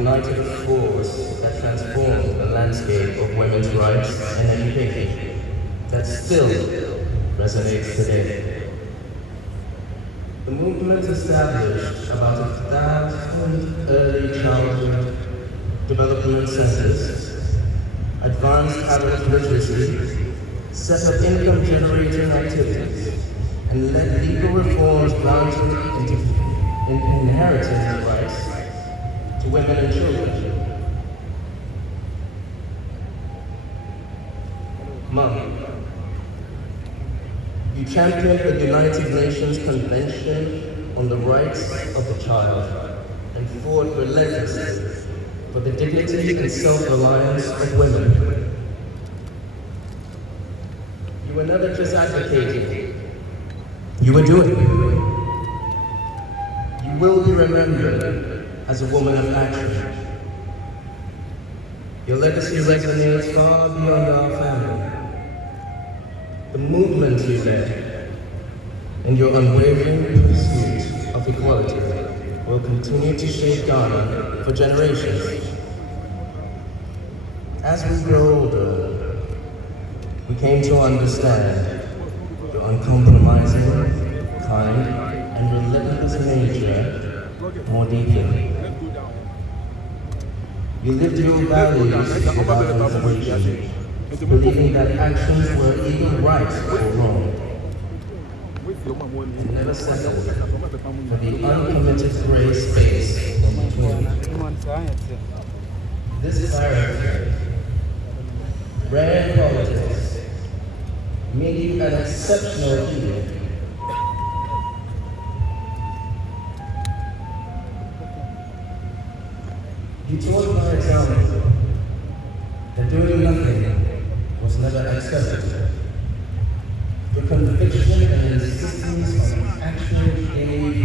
ignited a force that transformed the landscape of women's rights and education that still resonates today. The movement established about 1,000 early childhood development centers, advanced adult literacy, set up income-generating activities, and led legal reforms granting inheritance rights to women and children. Mom, you championed the United Nations Convention on the Rights of the Child and fought relentlessly for the dignity and self-reliance of women. You were never just advocating, you were doing it. You will be remembered as a woman of action. Your legacy resonates far beyond our family. The movement you led and your unwavering pursuit of equality will continue to shape Ghana for generations. As we grow older, we came to understand your uncompromising, kind, and relentless nature more deeply. You lived your values without hesitation, believing that actions were either right or wrong, and never settled for the uncommitted gray space in between. This clarity, rare in politics, made you an exceptional leader. You taught by example that doing nothing was never accepted. Your conviction and insistence on action gave